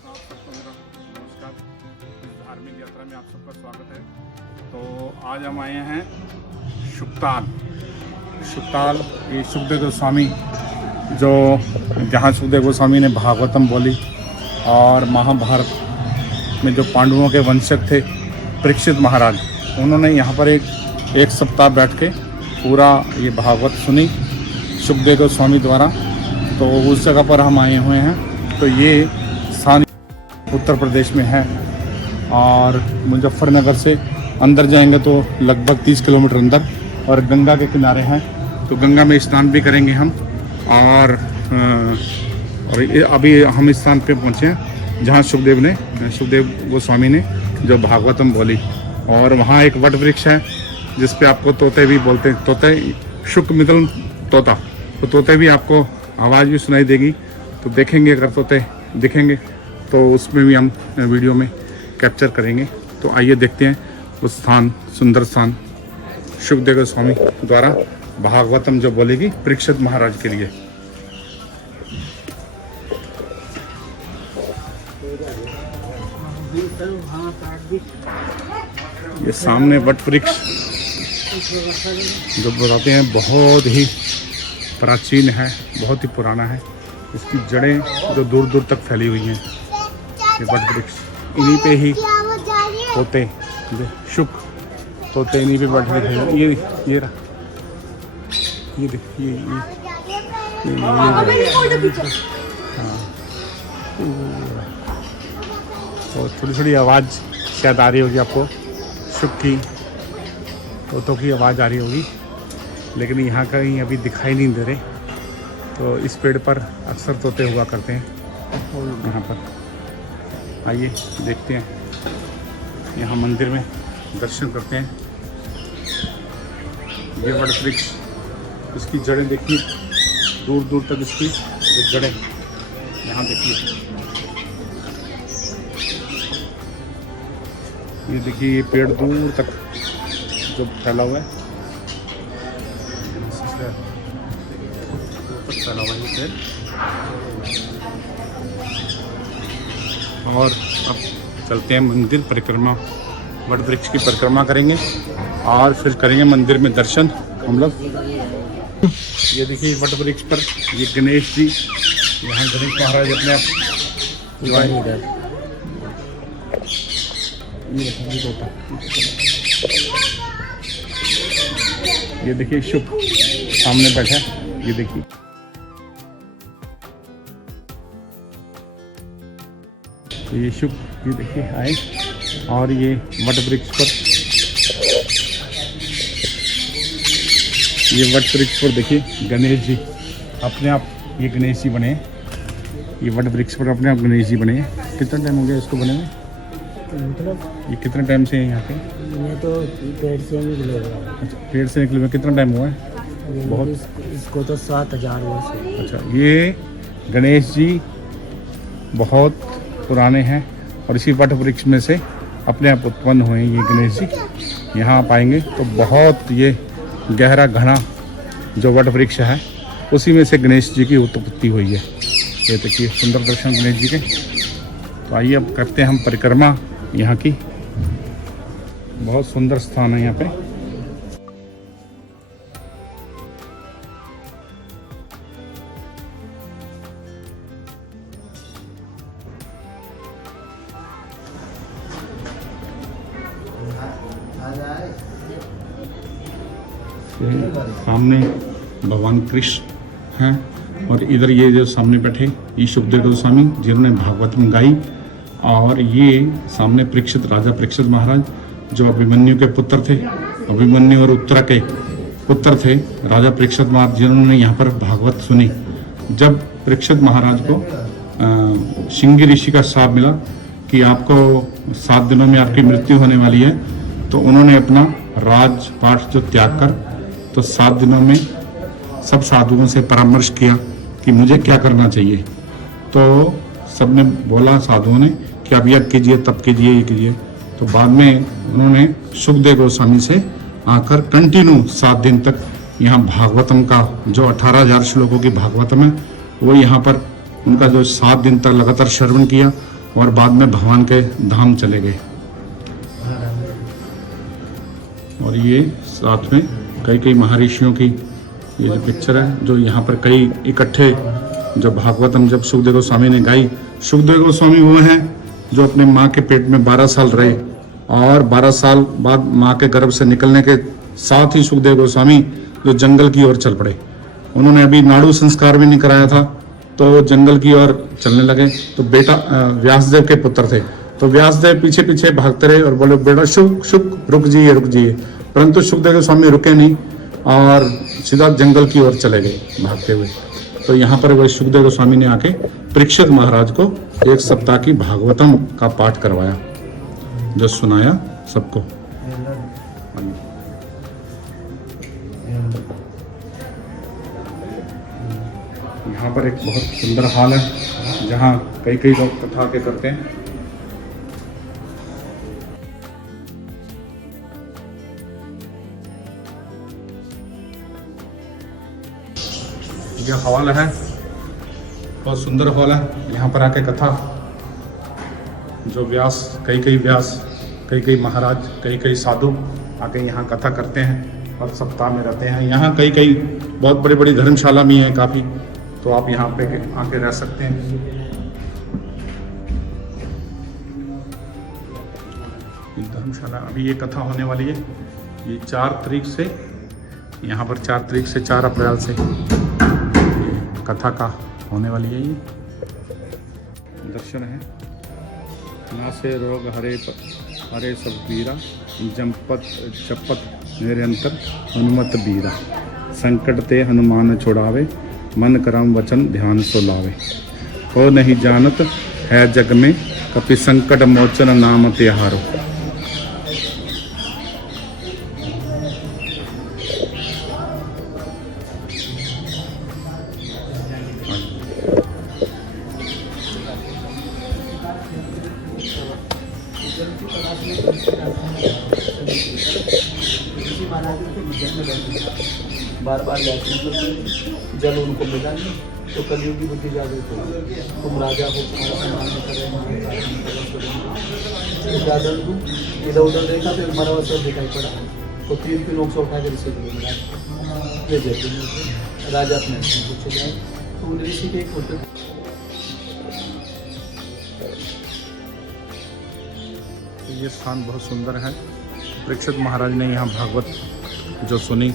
आप सबको मेरा नमस्कार। इस धार्मिक यात्रा में आप सबका स्वागत है। तो आज हम आए हैं शुक्ताल ये सुखदेव गोस्वामी जो जहाँ सुखदेव गोस्वामी ने भागवतम बोली और महाभारत में जो पांडवों के वंशज थे परीक्षित महाराज, उन्होंने यहाँ पर एक सप्ताह बैठ के पूरा ये भागवत सुनी सुखदेव गोस्वामी द्वारा। तो उस जगह पर हम आए हुए हैं। तो ये स्थान उत्तर प्रदेश में है और मुजफ्फरनगर से अंदर जाएंगे तो लगभग 30 किलोमीटर अंदर, और गंगा के किनारे हैं। तो गंगा में स्नान भी करेंगे हम। और अभी हम इस स्थान पे पहुँचे हैं जहाँ सुखदेव गोस्वामी ने जो भागवतम बोली। और वहाँ एक वट वृक्ष है जिस पे आपको तोते भी बोलते हैं, तोते शुक मितल तोता, तो तोते भी आपको आवाज़ भी सुनाई देगी। तो देखेंगे, अगर तोते दिखेंगे तो उसमें भी हम वीडियो में कैप्चर करेंगे। तो आइए देखते हैं उस स्थान, सुंदर स्थान सुखदेव गोस्वामी द्वारा भागवतम जो बोलेगी परीक्षित महाराज के लिए। ये सामने वट वृक्ष जो बताते हैं बहुत ही प्राचीन है, बहुत ही पुराना है। इसकी जड़ें जो दूर दूर तक फैली हुई हैं। ये वट वृक्ष, इन्हीं पे ही तोते, शुक तोते इन्हीं पे बैठे थे। ये रहा, ये देखिए, हाँ। तो थोड़ी थोड़ी आवाज़ शायद आ रही होगी आपको, शुक की, तोतों की आवाज़ आ रही होगी, लेकिन यहाँ कहीं अभी दिखाई नहीं दे रहे। तो इस पेड़ पर अक्सर तोते हुआ करते हैं यहाँ पर। आइए देखते हैं, यहाँ मंदिर में दर्शन करते हैं। ये वट वृक्ष, इसकी जड़ें देखिए, दूर दूर तक इसकी जड़ें, यहाँ देखिए, ये देखिए, ये पेड़ दूर तक जो फैला हुआ है, फैला हुआ है पेड़। और अब चलते हैं मंदिर परिक्रमा, वट वृक्ष की परिक्रमा करेंगे और फिर करेंगे मंदिर में दर्शन हम लोग। ये देखिए वट वृक्ष पर ये गणेश जी, यहाँ गणेश महाराज अपने आप ये देखिए शुभ सामने बैठा है, ये देखिए। ये शुभ, ये देखिए आए, और ये वट वृक्ष पर, ये वट वृक्ष पर देखिए गणेश जी अपने आप, ये गणेश जी बने, ये वट वृक्ष पर अपने आप गणेश जी बने। कितना टाइम हो गया इसको बने में? मतलब ये कितने टाइम से है यहाँ पे? ये तो पेड़ से निकले हुए। अच्छा, पेड़ से निकले हुए कितना टाइम हुआ है? बहुत। इसको तो 7000 वर्ष है। अच्छा, ये गणेश जी बहुत पुराने हैं और इसी वट वृक्ष में से अपने आप उत्पन्न हुए ये गणेश जी। यहाँ आप आएंगे तो बहुत ये गहरा घना जो वट वृक्ष है उसी में से गणेश जी की उत्पत्ति हुई है। ये देखिए सुंदर दर्शन गणेश जी के। तो आइए अब करते हैं हम परिक्रमा यहाँ की। बहुत सुंदर स्थान है यहाँ पे। सामने भगवान कृष्ण हैं और इधर ये जो सामने बैठे ये सुखदेव गोस्वामी जिन्होंने भागवतम गाई, और ये सामने परीक्षित, राजा परीक्षित महाराज जो अभिमन्यु के पुत्र थे, अभिमन्यु और उत्तरा के पुत्र थे राजा परीक्षित महाराज, जिन्होंने यहाँ पर भागवत सुनी। जब परीक्षित महाराज को शिंगी ऋषि का शाप मिला कि आपको 7 दिनों में आपकी मृत्यु होने वाली है, तो उन्होंने अपना राजपाट जो त्याग कर तो 7 दिनों में सब साधुओं से परामर्श किया कि मुझे क्या करना चाहिए। तो सबने बोला, साधुओं ने, कि आप यज्ञ कीजिए, तप कीजिए, ये कीजिए। तो बाद में उन्होंने सुखदेव गोस्वामी से आकर कंटिन्यू 7 दिन तक यहाँ भागवतम का जो 18,000 श्लोकों की भागवतम है वो यहाँ पर उनका जो 7 दिन तक लगातार श्रवण किया और बाद में भगवान के धाम चले गए। और ये साथ में कई कई महर्षियों की ये जो पिक्चर है, जो यहाँ पर कई इकट्ठे जब भागवतम जब सुखदेव गोस्वामी ने गाई। सुखदेव गोस्वामी वो हैं जो अपने माँ के पेट में 12 साल रहे और 12 साल बाद माँ के गर्भ से निकलने के साथ ही सुखदेव गोस्वामी जो जंगल की ओर चल पड़े। उन्होंने अभी नाड़ू संस्कार भी नहीं कराया था तो जंगल की ओर चलने लगे। तो बेटा व्यासदेव के पुत्र थे, तो व्यासदेव पीछे पीछे भागते रहे और बोले बेटा शुक शुक रुक जाइए। परंतु सुखदेव गोस्वामी रुके नहीं और सीधा जंगल की ओर चले गए भागते हुए। तो यहाँ पर वह सुखदेव गोस्वामी ने आके परीक्षित महाराज को 1 सप्ताह की भागवतम का पाठ करवाया, जो सुनाया सबको। यहाँ पर एक बहुत सुंदर हॉल है जहाँ कई कई लोग कथा के करते हैं। ये हॉल है, बहुत सुंदर हॉल है। यहाँ पर आके कथा जो कई कई महाराज कई साधु आके यहाँ कथा करते हैं और सप्ताह में रहते हैं। यहाँ कई बहुत बड़ी बड़ी धर्मशाला भी हैं काफ़ी, तो आप यहाँ पे आके रह सकते हैं। धर्मशाला अभी ये कथा होने वाली है, ये 4 तारीख से, यहाँ पर 4 तारीख से 4 अप्रैल से कथा का होने वाली है। ये दर्शन है। नासे रोग हरे सब पीरा, चपत निरंतर हनुमत बीरा, संकट ते हनुमान छोड़ावे, मन करम वचन ध्यान सो लावे। हो नहीं जानत है जग में, कपि संकट मोचन नाम तिहारो। बार बार जल उनको मिला नहीं तो कलयुगी बुद्धि जागृत होगी। तुम राजा हो, तुम्हारा सम्मान करें, इधर उधर देखा तो हमारा अवसर दिखाई पड़ा तो 3 किलो से उठा कर इसे ले जाते राजा अपने पूछे जाए तो उन ऋषि के एक होते। ये स्थान बहुत सुंदर है। परीक्षित महाराज ने यहाँ भागवत जो सुनी,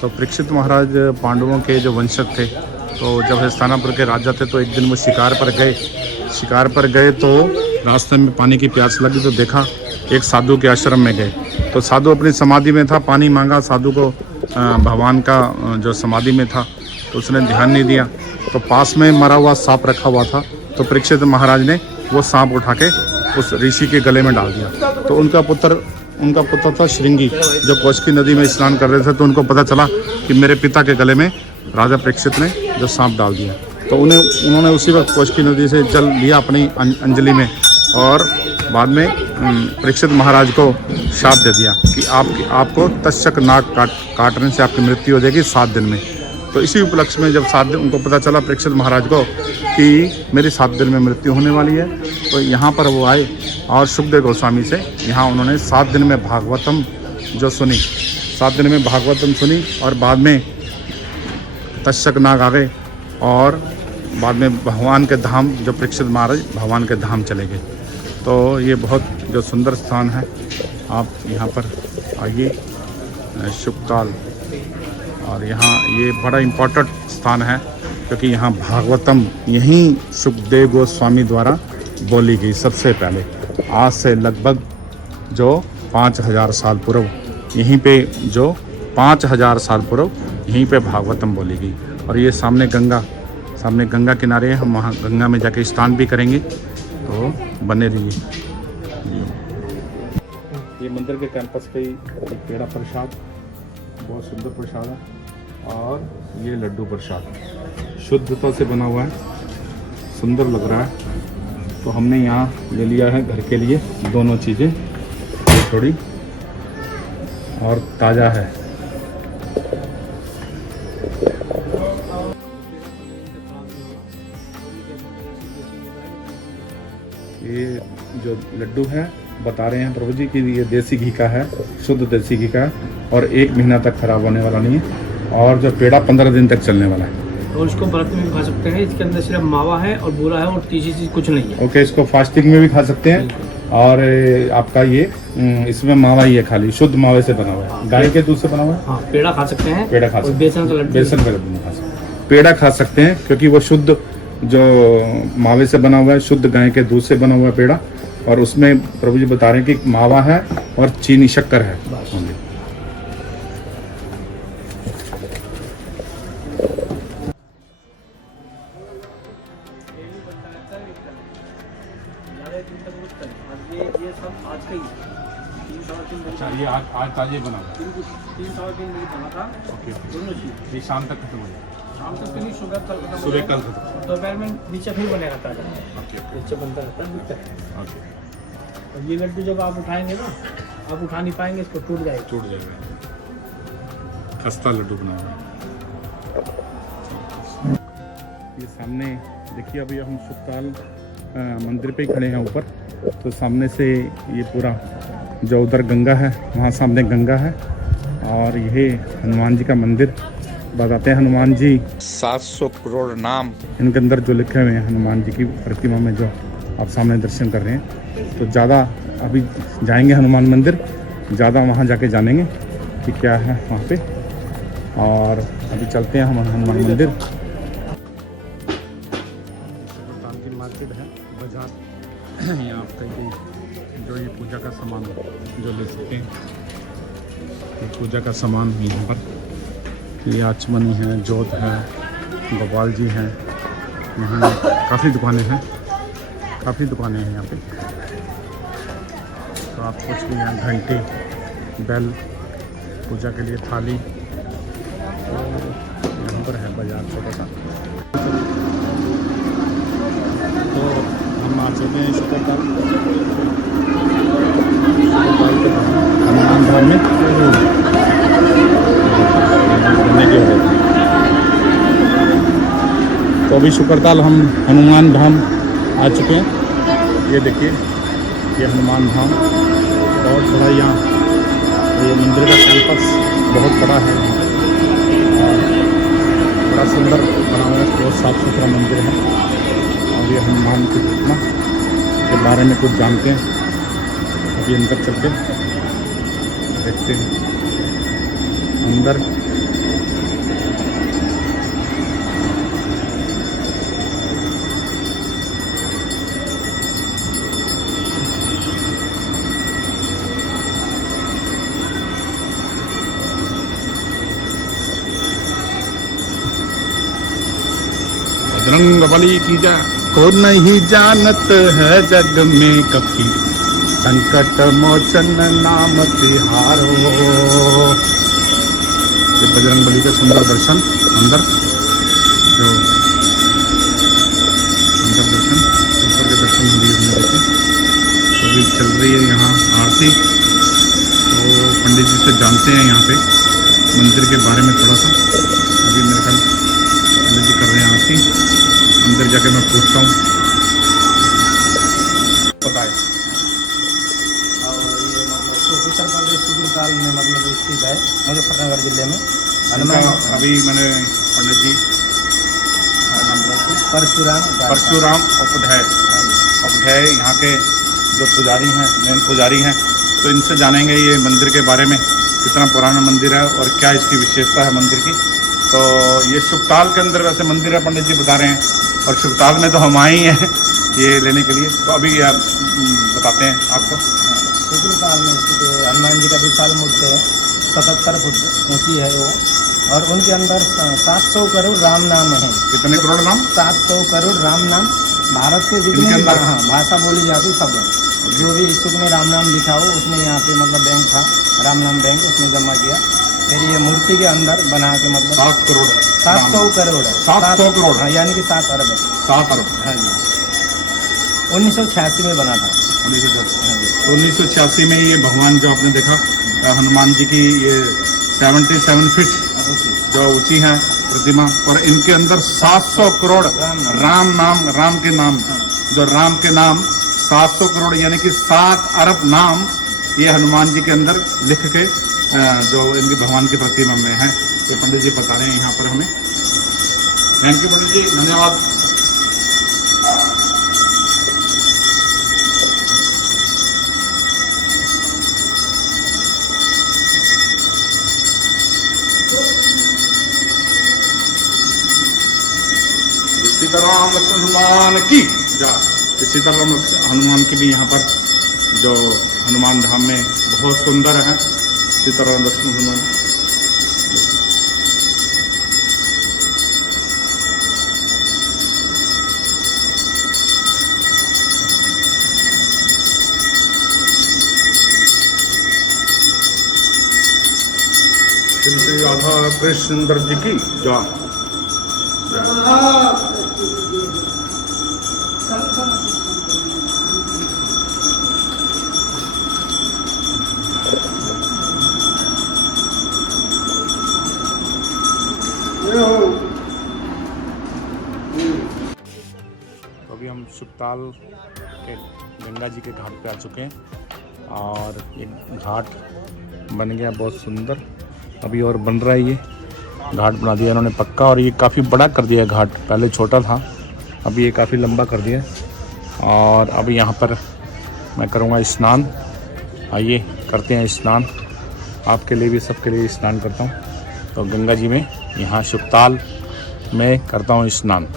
तो परीक्षित महाराज पांडवों के जो वंशज थे, तो जब हस्तिनापुर के राजा थे तो एक दिन वो शिकार पर गए तो रास्ते में पानी की प्यास लगी तो देखा एक साधु के आश्रम में गए। तो साधु अपनी समाधि में था, पानी मांगा साधु को, भगवान का जो समाधि में था, तो उसने ध्यान नहीं दिया। तो पास में मरा हुआ सांप रखा हुआ था, तो परीक्षित महाराज ने वो सांप उठा के उस ऋषि के गले में डाल दिया। तो उनका पुत्र था श्रृंगी, जो कौशिकी नदी में स्नान कर रहे थे, तो उनको पता चला कि मेरे पिता के गले में राजा परीक्षित ने जो सांप डाल दिया। तो उन्होंने उसी वक्त कौशिकी नदी से जल लिया अपनी अंजलि में और बाद में परीक्षित महाराज को शाप दे दिया कि आपको तक्षक नाग काटने से आपकी मृत्यु हो जाएगी 7 दिन में। तो इसी उपलक्ष्य में जब 7 दिन उनको पता चला परीक्षित महाराज को कि मेरी 7 दिन में मृत्यु होने वाली है, तो यहाँ पर वो आए और सुखदेव गोस्वामी से यहाँ उन्होंने 7 दिन में भागवतम जो सुनी, 7 दिन में भागवतम सुनी और बाद में तक्षक नाग आ गए और बाद में भगवान के धाम जो परीक्षित महाराज भगवान के धाम चले गए। तो ये बहुत जो सुंदर स्थान है, आप यहाँ पर आइए शुभकाल। और यहाँ ये बड़ा इम्पोर्टेंट स्थान है क्योंकि यहाँ भागवतम यहीं सुखदेव गोस्वामी द्वारा बोली गई सबसे पहले, आज से लगभग जो 5000 साल पूर्व यहीं पे जो 5000 साल पूर्व यहीं पे भागवतम बोली गई। और ये सामने गंगा किनारे है, हम वहाँ गंगा में जाके स्नान भी करेंगे, तो बने रहिए। ये मंदिर के कैंपस पे ही पेड़ा प्रसाद, बहुत सुंदर प्रसाद है, और ये लड्डू प्रसाद शुद्धता से बना हुआ है, सुंदर लग रहा है। तो हमने यहाँ ले लिया है घर के लिए दोनों चीज़ें, थोड़ी और ताज़ा है। ये जो लड्डू है बता रहे हैं प्रभु जी कि ये देसी घी का है, शुद्ध देसी घी का है और 1 महीना तक खराब होने वाला नहीं है। और जो पेड़ा 15 दिन तक चलने वाला है। और इसको व्रत में भी खा सकते हैं। इसके अंदर सिर्फ मावा है और बूरा है और तीसरी चीज कुछ नहीं है। ओके, इसको फास्टिंग में भी खा सकते हैं। और आपका ये इसमें मावा ही है, खाली शुद्ध मावे से बना हुआ है, गाय के दूध से बना हुआ है। हाँ, पेड़ा खा सकते हैं, पेड़ा खा सकते हैं, बेसन का लड्डू खा सकते हैं। पेड़ा खा सकते हैं क्योंकि वो शुद्ध जो मावे से बना हुआ है, शुद्ध गाय के दूध से बना हुआ है पेड़ा। और उसमें प्रभु जी बता रहे हैं कि मावा है और चीनी शक्कर है। ये सब आज का ही 3-3 अच्छा, ये आज ताजे बना हुआ है। 3-3 बजे बना था। ओके, दोनों चीज ये शाम तक खत्म हो जाएगा। शाम तक तो नहीं, सुबह कल खत्म हो सुबह जाएगा। कल खत्म। दोपहर में नीचे फिर बनेगा ताजा। ओके नीचे बनता रहता है, बिकता है। ओके, और ये लड्डू जब आप उठाएंगे ना, आप उठा नहीं पाएंगे, इसको टूट जाएगा। टूट जाएगा। खस्ता लड्डू बना हुआ है। ये सामने देखिए, अभी हम सुखताल मंदिर पे ही खड़े हैं ऊपर। तो सामने से ये पूरा जो उधर गंगा है, वहाँ सामने गंगा है। और ये हनुमान जी का मंदिर बताते हैं। हनुमान जी 700 करोड़ नाम इनके अंदर जो लिखे हुए हैं, हनुमान जी की प्रतिमा में जो आप सामने दर्शन कर रहे हैं। तो ज़्यादा अभी जाएंगे हनुमान मंदिर, ज़्यादा वहाँ जाके जानेंगे कि क्या है वहाँ पे। और अभी चलते हैं हम हनुमान मंदिर। की मार्केट है, बाजार। यहाँ पे जो ये पूजा का सामान जो ले सकते हैं, ये पूजा का सामान यहाँ पर। ये आचमनी है, जोत है, गोपाल जी हैं, यहाँ काफ़ी दुकानें हैं, यहाँ पे। तो आप कुछ भी यहाँ घंटे, बेल, पूजा के लिए थाली, तो यहाँ पर है बाजार छोटा सा। तो हम आ चुके हैं शुक्रताल हनुमान धाम में घूमने के लिए। तो अभी शुक्रताल हम हनुमान धाम आ चुके हैं। ये देखिए, ये हनुमान धाम बहुत बड़ा, यहाँ ये मंदिर का कैंपस बहुत बड़ा है। और बड़ा सुंदर बना हुआ है, बहुत साफ सुथरा मंदिर है। और ये हनुमान की प्रतिमा के बारे में कुछ जानते हैं। अभी अंदर चलते देखते हैं अंदर। बजरंगबली की जय। को नहीं जानत है जग में कभी, संकट मोचन नाम तिहारो। ये बजरंगबली का सुंदर दर्शन अंदर, जो अंदर दर्शन, ऊपर के दर्शन भी हमने देखे। तो अभी चल रही है यहाँ आरती। तो पंडित जी से जानते हैं यहाँ पे मंदिर के बारे में थोड़ा सा। अभी मेरे ख्याल पंडित जी कर रहे हैं आरती। अंदर जाके मैं पूछता हूँ। बताए। और ये मतलब उत्तर प्रदेश शुक्रताल में मतलब स्थित है, मुजफ्फरनगर जिले में। अभी मैंने पंडित जी परशुराम उपाध्याय यहाँ के जो पुजारी हैं, मेन पुजारी हैं, तो इनसे जानेंगे ये मंदिर के बारे में, कितना पुराना मंदिर है और क्या इसकी विशेषता है मंदिर की। तो ये शुक्रताल के अंदर वैसे मंदिर है, पंडित जी बता रहे हैं। और शुक्रताल में तो हम आए ही हैं ये लेने के लिए। तो अभी आप बताते हैं आपको। शुक्रताल में स्थित हनुमान जी का विशाल मूर्ति है, 77 फुट ऊंची है वो। और उनके अंदर 700 करोड़ राम नाम है। कितने करोड़ नाम? 700 करोड़ राम नाम। भारत के जितने भी भाषा बोली जाती सब है। जो भी इच्छुक में राम नाम लिखा हो, उसने यहाँ पे मतलब बैंक था, राम नाम बैंक, उसने जमा किया। फिर ये मूर्ति के अंदर बना के मतलब 7 करोड़ 700 करोड़ है। 700 करोड़, हाँ, यानी कि 7 अरब है। 7 अरब। हाँ जी, 1986 में बना था। 1986 में ये भगवान जो आपने देखा हनुमान जी की, ये 77 फीट जो ऊंची है प्रतिमा, और इनके अंदर 700 करोड़ राम नाम, राम के नाम, जो राम के नाम 700 करोड़ यानी कि 7 अरब नाम ये हनुमान जी के अंदर लिख के जो इनके भगवान की प्रतिमा में है, ये पंडित जी बता रहे हैं यहाँ पर हमें। थैंक यू पंडित जी, धन्यवाद। सीताराम लक्ष्मण हनुमान की जय। सीताराम हनुमान की भी यहाँ पर जो हनुमान धाम में बहुत सुंदर है, सीताराम लक्ष्मण हनुमान। श्री श्री राधा कृष्ण जी की जय। अभी हम सुखताल के गंगा जी के घाट पे आ चुके हैं और ये घाट बन गया बहुत सुंदर। अभी और बन रहा है, ये घाट बना दिया इन्होंने पक्का, और ये काफ़ी बड़ा कर दिया है घाट, पहले छोटा था अभी ये काफ़ी लंबा कर दिया। और अभी यहाँ पर मैं करूँगा स्नान। आइए करते हैं स्नान, आपके लिए भी सबके लिए स्नान करता हूँ। तो गंगा जी में यहाँ सुखताल में करता हूँ स्नान।